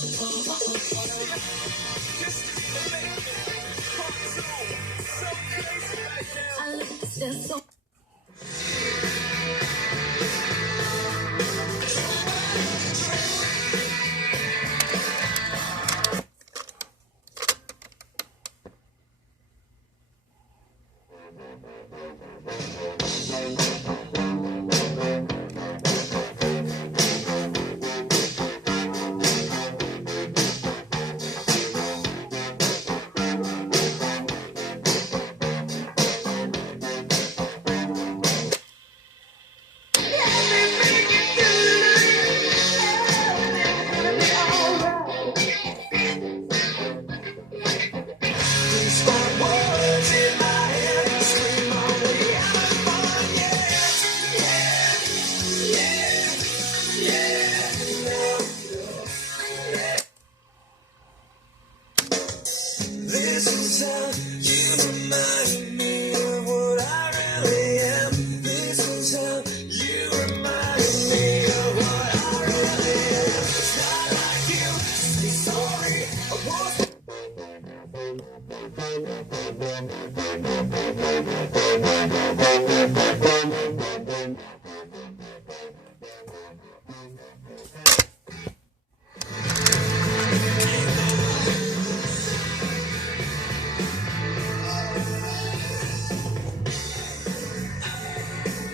I look at this so this is how you remind me of what I really am. This is how you remind me of what I really am. It's not like you say sorry. I was